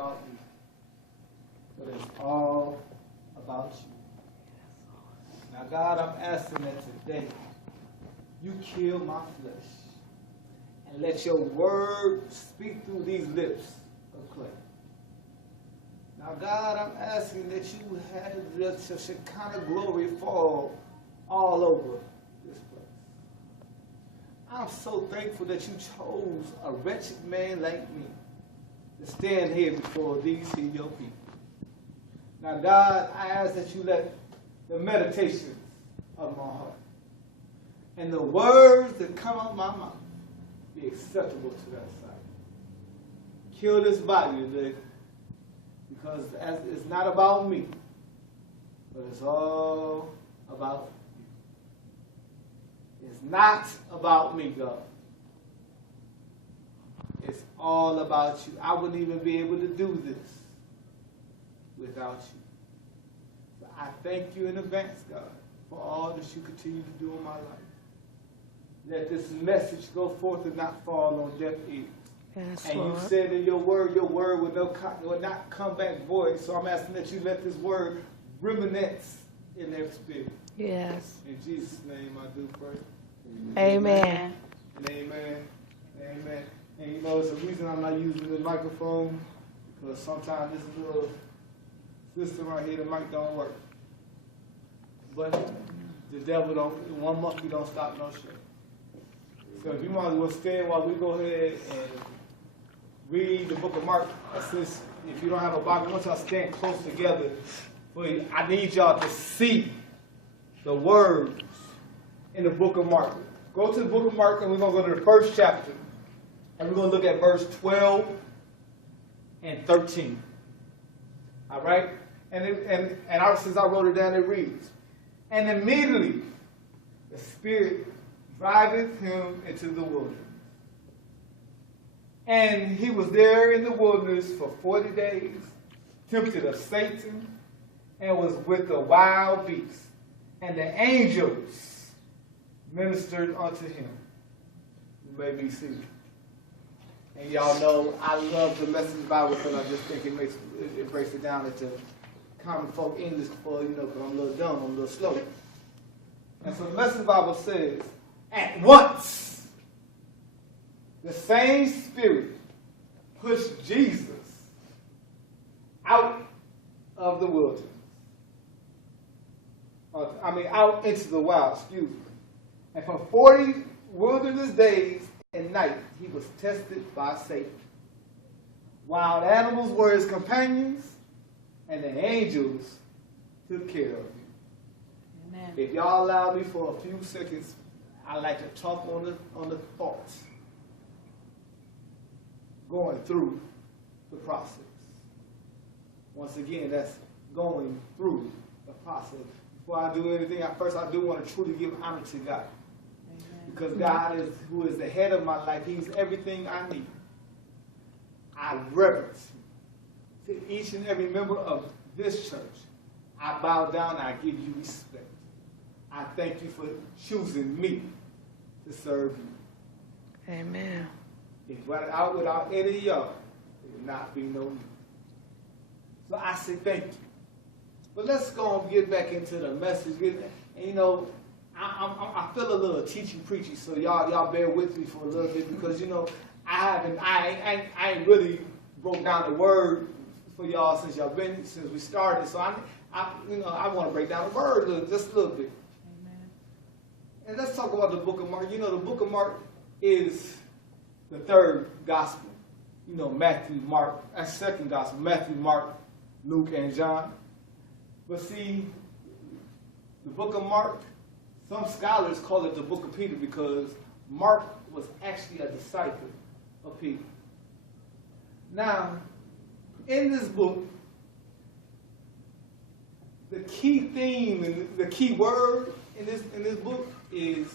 about me, but it's all about you. Now, God, I'm asking that today you kill my flesh and let your word speak through these lips of clay. Now, God, I'm asking that you have your Shekinah glory fall all over this place. I'm so thankful that you chose a wretched man like me to stand here before these here your people. Now, God, I ask that you let the meditations of my heart and the words that come out of my mouth be acceptable to that sight. Kill this body today, because it's not about me, but it's all about you. It's not about me, God. It's all about you. I wouldn't even be able to do this without you. So I thank you in advance, God, for all that you continue to do in my life. Let this message go forth and not fall on deaf ears. Yes, and Lord. you said in your word will not come back void. So I'm asking that you let this word reminisce in their spirit. Yes. In Jesus' name I do pray. Amen. And amen. Amen. And you know, it's a reason I'm not using the microphone, because sometimes this little system right here, the mic don't work. But the devil don't, one monkey don't stop no shit. So if you might as well stand while we go ahead and read the book of Mark. Since if you don't have a Bible, I want y'all to stand close together. I need y'all to see the words in the book of Mark. Go to the book of Mark, and we're going to go to the first chapter. And we're going to look at verse 12 and 13. All right? Since I wrote it down, it reads, "And immediately the Spirit driveth him into the wilderness. And he was there in the wilderness for 40 days, tempted of Satan, and was with the wild beasts. And the angels ministered unto him." You may be seated. And y'all know I love the Message Bible, because I just think it breaks it down into common folk English for, because I'm a little dumb, I'm a little slow. And so the Message Bible says, "At once, the same Spirit pushed Jesus out of the wilderness. Out into the wild, excuse me. And for 40 wilderness days and nights, he was tested by Satan. Wild animals were his companions, and the angels took care of him." Amen. If y'all allow me for a few seconds, I'd like to talk on the thoughts going through the process. Once again, that's going through the process. Before I do anything, first I do want to truly give honor to God. Amen. Because God who is the head of my life. He's everything I need. I reverence him. To each and every member of this church, I bow down and I give you respect. I thank you for choosing me to serve you. Amen. If without any of y'all, there would not be no me. So I say thank you. But let's go and get back into the message. And I feel a little teachy preachy, so y'all bear with me for a little bit, because I ain't really broke down the word for y'all since we started. So I want to break down the word just a little bit. Amen. And let's talk about the book of Mark. The book of Mark is the third gospel. Matthew, Mark, that's second gospel. Matthew, Mark, Luke, and John. But see, the book of Mark, some scholars call it the book of Peter, because Mark was actually a disciple of Peter. Now, in this book, the key theme and the key word in this book is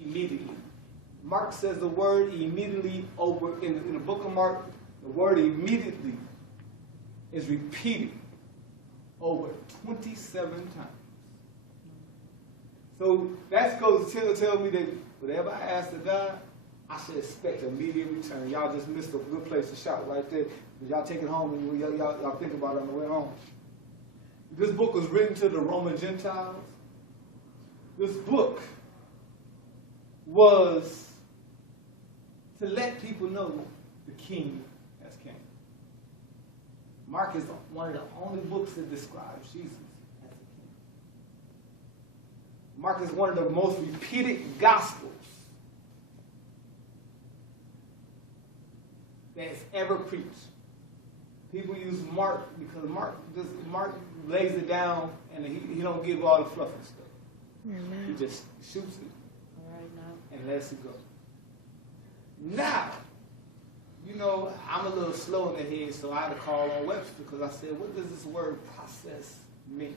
immediately. Mark says the word immediately over in the book of Mark. The word immediately is repeated over 27 times. So that goes to tell me that whatever I ask of God, I should expect immediate return. Y'all just missed a good place to shout right there. Y'all take it home and y'all think about it on the way home. This book was written to the Roman Gentiles. This book was to let people know the king as king. Mark is one of the only books that describes Jesus as a king. Mark is one of the most repeated gospels that's ever preached. People use Mark because Mark lays it down and he don't give all the fluffy stuff. Amen. He just shoots it All right now. and lets it go. Now, you know, I'm a little slow in the head, so I had to call on Webster because I said, what does this word process mean?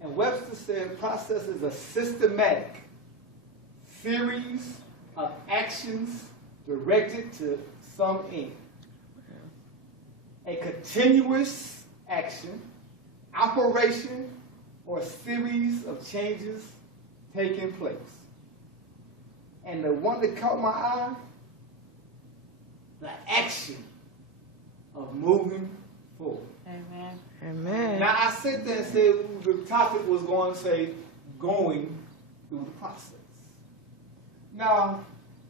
And Webster said process is a systematic series of actions directed to some end. A continuous action, operation, or series of changes taking place. And the one that caught my eye, the action of moving forward. Amen. Amen. Now I said that and said the topic was going to say going through the process. Now,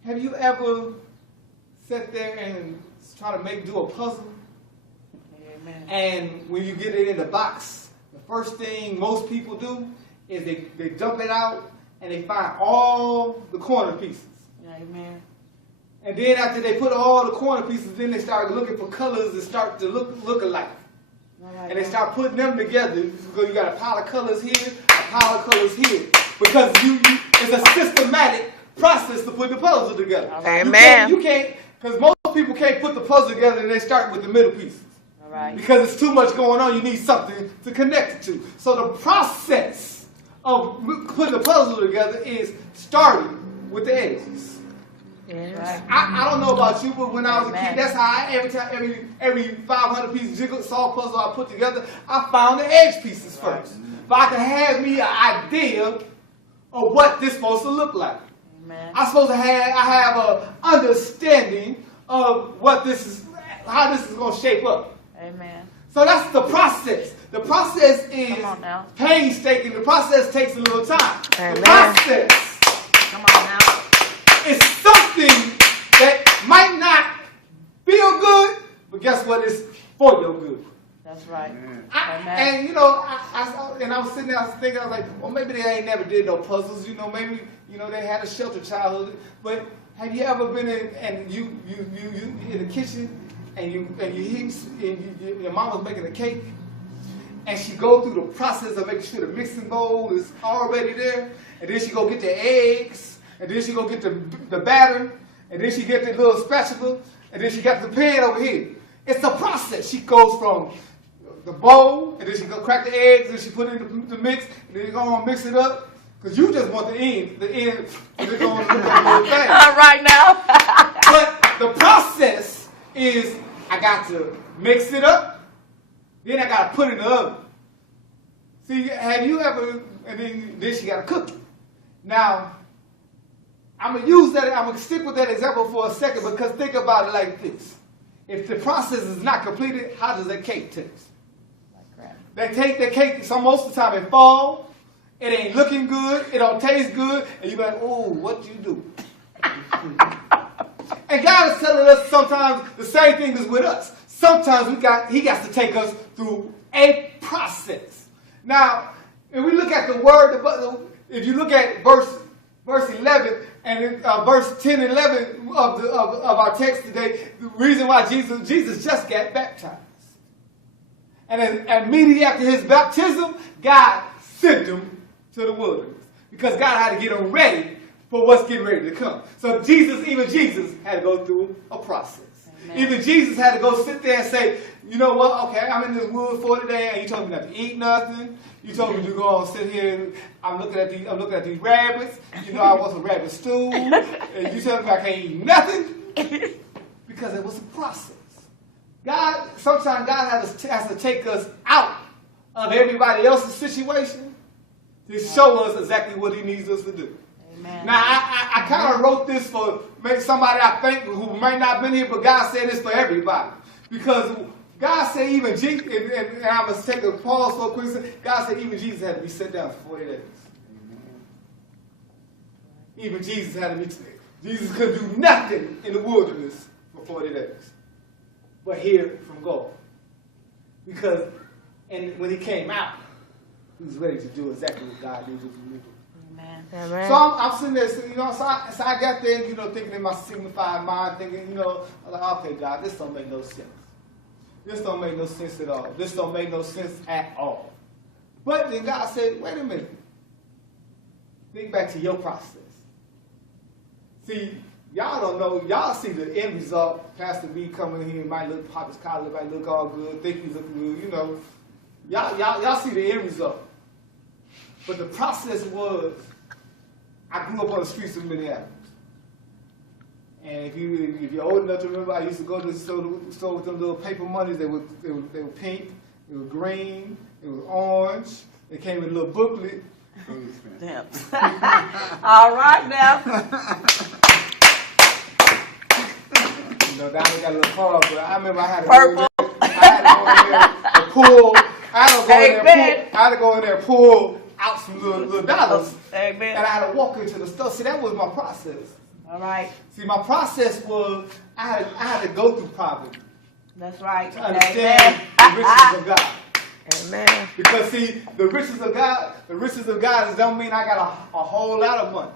have you ever sat there and try to do a puzzle? Amen. And when you get it in the box, the first thing most people do is they dump it out and they find all the corner pieces. Amen. And then after they put all the corner pieces, then they start looking for colors that start to look alike. All right And they now. start putting them together because you got a pile of colors here, a pile of colors here. Because it's a systematic process to put the puzzle together. Amen. You can't, because most people can't put the puzzle together and they start with the middle pieces. All right. Because it's too much going on, you need something to connect it to. So the process of putting the puzzle together is starting with the edges. Yes. Right. I don't know about you, but when I was a Amen. kid, that's how every 500 piece jigsaw puzzle I put together, I found the edge pieces first. But I could have me an idea of what this supposed to look like. Amen. I have an understanding of what this is, how this is going to shape up. Amen. So that's the process. The process is Come on now. painstaking. The process takes a little time. Amen. The process Come on now. is something that might not feel good, but guess what? It's for your good. That's right. Amen. And you know, I was sitting there, I was thinking, I was like, well, maybe they ain't never did no puzzles. You know, maybe they had a sheltered childhood. But have you ever been in and you in the kitchen and your mom was making a cake, and she go through the process of making sure the mixing bowl is already there, and then she go get the eggs, and then she go get the batter, and then she get the little spatula, and then she got the pan over here. It's a process. She goes from the bowl, and then she go crack the eggs, and she put it in the mix, and then you go on mix it up, because you just want the end, and it's going to look like a little thing. All right now. But the process is I got to mix it up, then I got to put it in the oven. See, have you ever, and then she got to cook it. Now, I'm going to stick with that example for a second because think about it like this. If the process is not completed, how does that cake taste? Like crap. They take the cake, so most of the time it fall, it ain't looking good, it don't taste good, and you be like, oh, what you do? And God is telling us sometimes the same thing is with us. Sometimes He got to take us through a process. Now, if we look at the word, if you look at verse 11 and verse 10 and 11 of our text today, the reason why Jesus just got baptized. And immediately after his baptism, God sent him to the wilderness because God had to get him ready for what's getting ready to come. So even Jesus had to go through a process. Amen. Even Jesus had to go sit there and say, you know what, okay, I'm in this woods for today, and you told me not to eat nothing. You told me to go and sit here and I'm looking at these rabbits. You know I want some rabbit stew. And you told me I can't eat nothing. Because it was a process. Sometimes God has to take us out of everybody else's situation to show us exactly what he needs us to do. Amen. Now, I kind of wrote this for maybe somebody I think who might not have been here, but God said this for everybody. Because God said even Jesus, and I must take a pause for a quick second. God said even Jesus had to be set down for 40 days. Even Jesus had to be taken. Jesus couldn't do nothing in the wilderness for 40 days. But hear from God. Because and when he came out, he was ready to do exactly what God needed him to do. Amen. Amen. So I'm sitting there, so I got there, thinking in my signified mind, thinking, I'm like, okay, God, this don't make no sense. This don't make no sense at all. This don't make no sense at all. But then God said, wait a minute. Think back to your process. See, y'all don't know. Y'all see the end result. Pastor B coming here, might look pop his collar, might look all good, think he's looking good, Y'all see the end result. But the process was, I grew up on the streets of Minneapolis. And if you're old enough to remember, I used to go to the store with them little paper monies. They were pink, they were green, they were orange. They came in a little booklet. Damn. All right now. Down there got a little car, but I remember I had to Purple. go in there and pull. I had to go in there and pull out some little dollars. Amen. And I had to walk into the store. See, that was my process. All right. See, my process was I had to go through poverty That's right. to understand the riches of God. Amen. Because see, the riches of God don't mean I got a whole lot of money.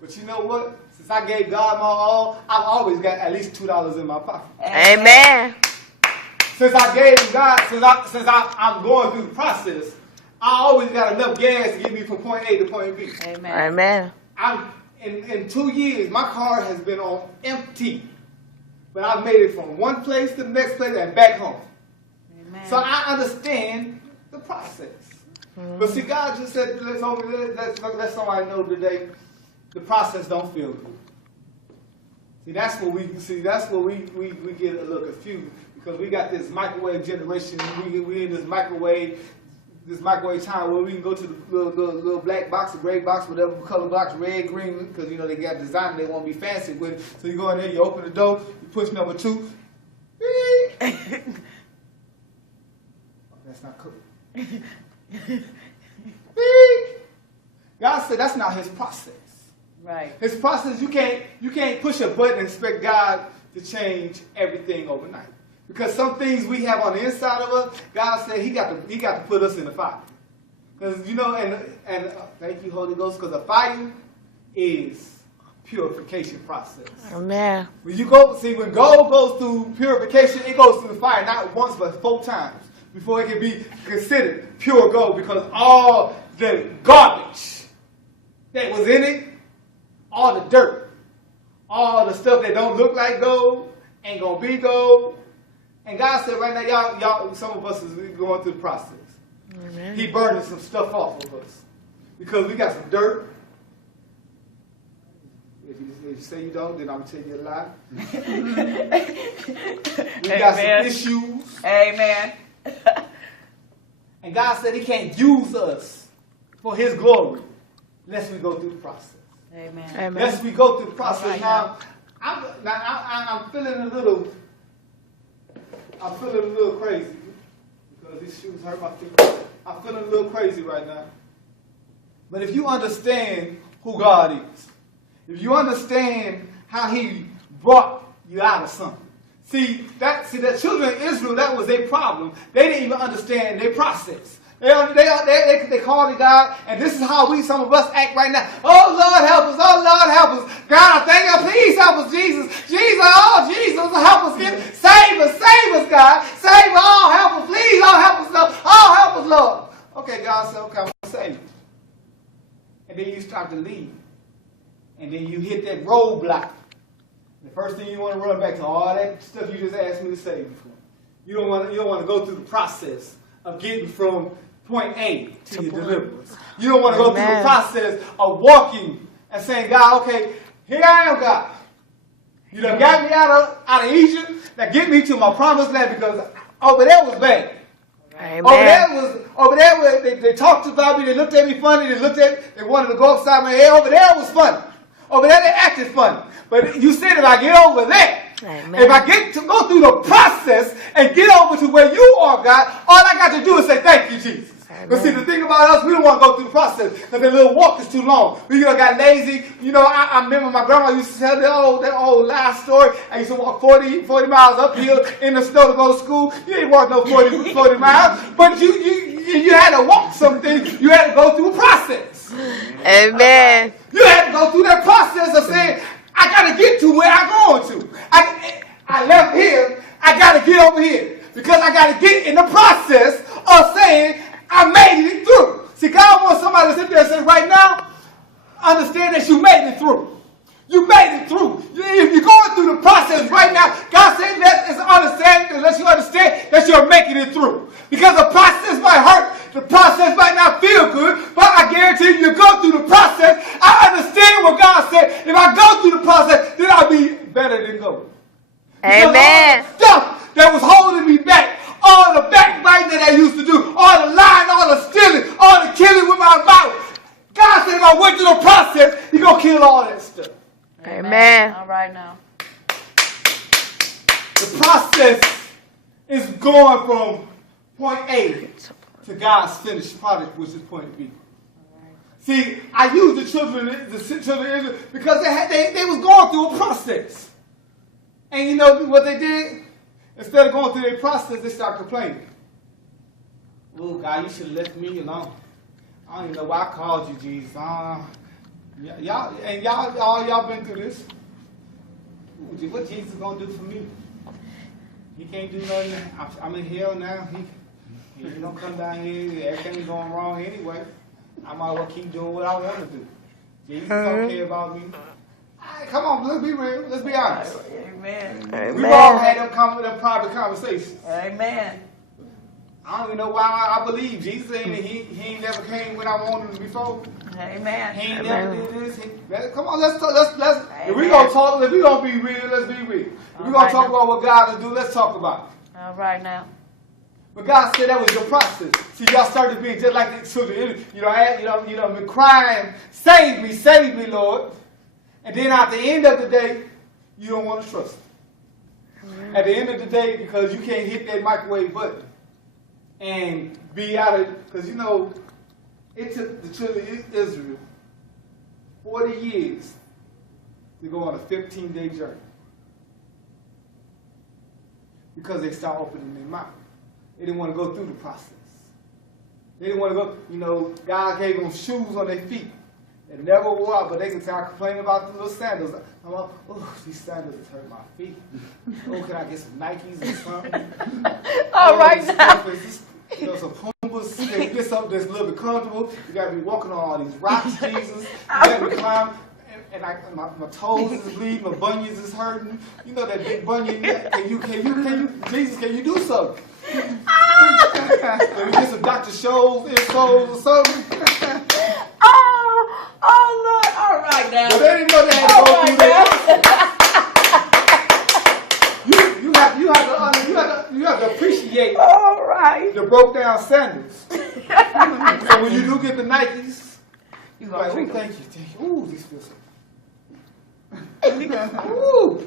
But you know what? Since I gave God my all, I've always got at least $2 in my pocket. Amen. Since I gave God, since I'm going through the process, I always got enough gas to get me from point A to point B. Amen. Amen. In 2 years, my car has been on empty. But I've made it from one place to the next place and back home. Amen. So I understand the process. But see, God just said, let somebody know today, the process don't feel good. See, that's where we get a little confused, because we got this microwave generation. We in this microwave time where we can go to the little black box, the gray box, whatever color box, red, green, because they got design, they want to be fancy with it. So you go in there, you open the door, you push number 2. That's not cooking. God said that's not his process. Right. His process, you can't push a button and expect God to change everything overnight. Because some things we have on the inside of us, God said he got to put us in the fire. Because and thank you, Holy Ghost, because the fire is purification process. Amen. When when gold goes through purification, it goes through the fire not once but 4 times before it can be considered pure gold, because all the garbage that was in it, all the dirt, all the stuff that don't look like gold, ain't gonna be gold. And God said right now, y'all, some of us is going through the process. Amen. He burning some stuff off of us because we got some dirt. If you say you don't, then I'm gonna tell you a lie. We got some issues. Amen. And God said he can't use us for his glory unless we go through the process. Amen. Amen. Unless we go through the process. Right, now, I'm feeling a little crazy because these shoes hurt my feet. I'm feeling a little crazy right now. But if you understand who God is, if you understand how he brought you out of something. See, the children of Israel, that was their problem. They didn't even understand their process. They called to God, and this is how some of us act right now. Oh, Lord, help us. Oh, Lord, help us. God, I thank you. Please help us, Jesus. Jesus, help us. Save us, God. Save us. Oh, help us. Please, oh, help us, Lord. Oh, help us, Lord. Okay, God said, okay, I'm going to save you. And then you start to leave. And then you hit that roadblock. The first thing you want to run back to all that stuff you just asked me to save you from. You don't want to go through the process of getting from point A to your deliverance. You don't want to go through the process of walking and saying, God, okay, here I am, God. You done got me out of Egypt. Now get me to my promised land, because over there was bad. Amen. Over there, they talked about me. They looked at me funny. They wanted to go upside my head. Over there was funny. Over there, they acted funny. But you said if I get over there, Amen. If I get to go through the process and get over to where you are, God, all I got to do is say, thank you, Jesus. But see, the thing about us, we don't want to go through the process because that little walk is too long. We got lazy. I remember my grandma used to tell that old life story. I used to walk 40 miles uphill in the snow to go to school. You ain't walk no 40 miles, but you had to walk something. You had to go through a process. Amen. You had to go through that process of saying, I got to get to where I'm going to. I left here. I got to get over here because I got to get in the process of saying, I made it through. See, God wants somebody to sit there and say, right now, understand that you made it through. You made it through. If you're going through the process right now, God said that is understanding, unless you understand that you're making it through. Because the process might hurt, the process might not feel good, but I guarantee you go through the process. I understand what God said. If I go through the process, then I'll be better than gold. Amen. All the stuff that was holding me back, all the backbiting that I used to do, all the lying, all the stealing, all the killing with my mouth. God said if I went through the process, He's going to kill all that stuff. Amen. All right now. The process is going from point A to God's finished product, which is point B. See, I use the children of Israel because they was going through a process. And you know what they did? Instead of going through their process, they started complaining. Oh, God, you should have left me alone. I don't even know why I called you, Jesus. Y'all been through this. Ooh, what Jesus gonna do for me? He can't do nothing. I'm in hell now. He don't come down here. Everything's going wrong anyway. I might as well keep doing what I want to do. Jesus don't care about me. Right, come on, let's be real. Let's be honest. Amen. We've all had them private conversations. Amen. I don't even know why I believe Jesus ain't. He ain't never came when I wanted him before. Amen. He ain't never did this. Come on, let's talk. Let's. If we Amen. gonna talk, if we gonna be real, let's be real. If we gonna talk about what God will do, let's talk about it. All right now. But God said that was your process. See, y'all started being just like the children. Been crying, save me, Lord. And then at the end of the day, you don't want to trust Him. At the end of the day, because you can't hit that microwave button and be out of, because it took the children of Israel 40 years to go on a 15-day journey. Because they started opening their mouth. They didn't want to go through the process. They didn't want to go, God gave them shoes on their feet. They never wore out, but they can start complaining about the little sandals. I'm like, oh, these sandals have hurt my feet. Oh, can I get some Nikes or something? All right now. Some Pumas. You can get something that's a little bit comfortable. You got to be walking on all these rocks, Jesus. You got to climb. And my toes is bleeding, my bunions is hurting. You know that big bunion. Can you, Jesus, can you do something? Can we get some Dr. Scholl's insoles or something? Oh Lord! All right now. But they didn't know they had to go through that. You have to appreciate. All right. The broke down sandals. So when you do get the Nikes, You like, gonna oh, thank you. Ooh, these feel so. Ooh.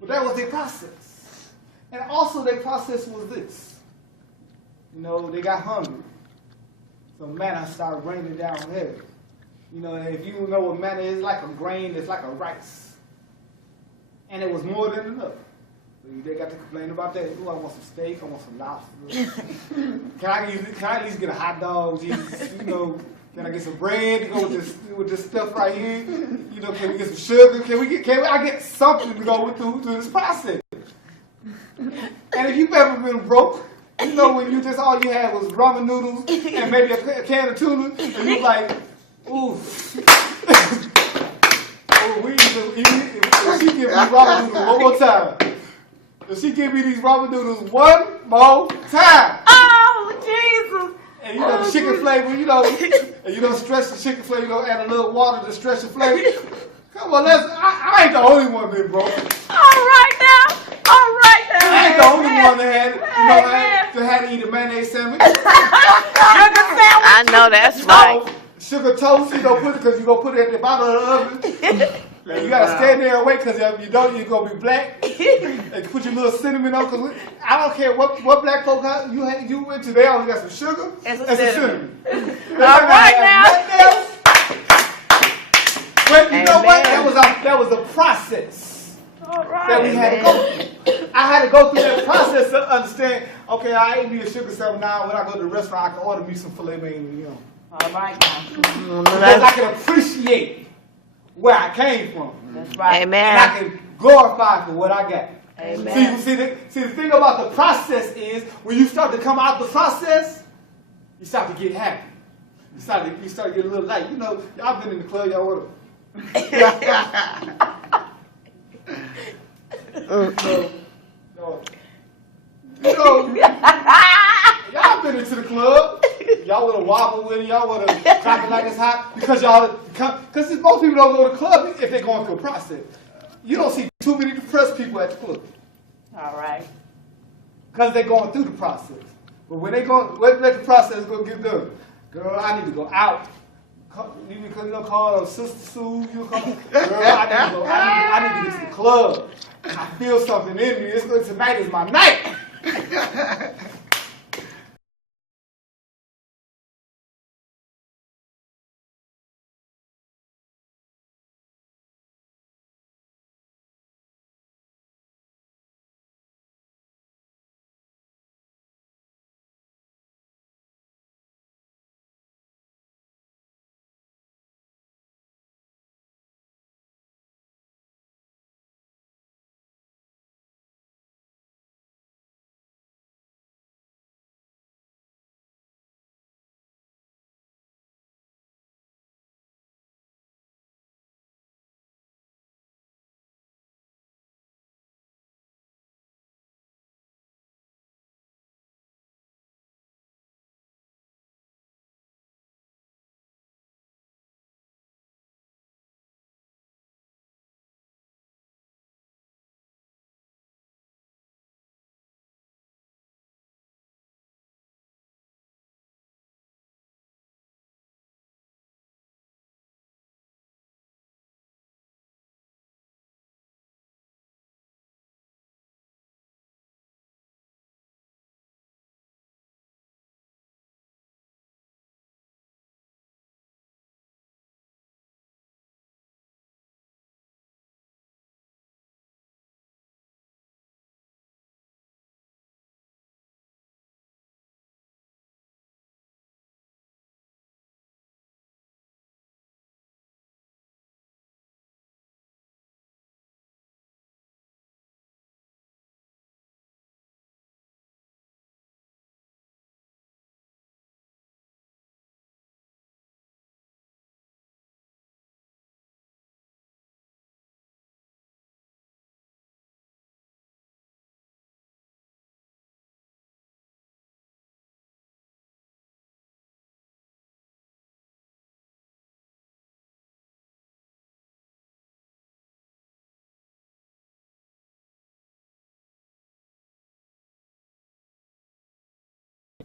But that was their process. And also their process was this. They got hungry. So manna started raining down from heaven. If you know what manna is, like a grain, it's like a rice. And it was more than enough. So they got to complain about that. Ooh, I want some steak, I want some lobster. Can I at least get a hot dog, Jesus? Can I get some bread to go with this stuff right here? Can we get some sugar? Can I get something to go through this process? And if you've ever been broke, when you just all you had was ramen noodles and maybe a can of tuna, and you're like, ooh. If she give me ramen noodles one more time. If she give me these ramen noodles one more time. Oh, Jesus. And the chicken flavor, and stretch the chicken flavor, add a little water to stretch the flavor. Come on, I ain't the only one been broke. All right now. I ain't the only one that had to eat a mayonnaise sandwich. Sugar sandwich. I know that's right. Sugar toast, because you're going to put it at the bottom of the oven. You gotta stand there and wait, because if you don't, you're gonna be black. And put your little cinnamon on, because I don't care what black folk you went to, they always got some sugar And some some cinnamon. cinnamon. All right now. But you know what? Amen. That was a process All that we right. had to go through. I had to go through that process to understand, okay, I ain't need a sugar 7 now. When I go to the restaurant, I can order me some filet mignon, you know. All right now. Because I can appreciate where I came from. That's right. And I Amen. can glorify for what I got. Amen. See, the thing about the process is, when you start to come out the process, you start to get happy. You start to get a little light. You know, y'all been in the club, y'all order. Y'all been into the club. Y'all would have wobbled with it. Y'all would have clapped it like it's hot, because because most people don't go to the club if they're going through a process. You don't see too many depressed people at the club, All right. because they're going through the process. But when they go, let the process go get done. Girl, I need to go out. You can call Sister Sue. You call, girl, I need to go. I need to get to the club. I feel something in me. Tonight is my night.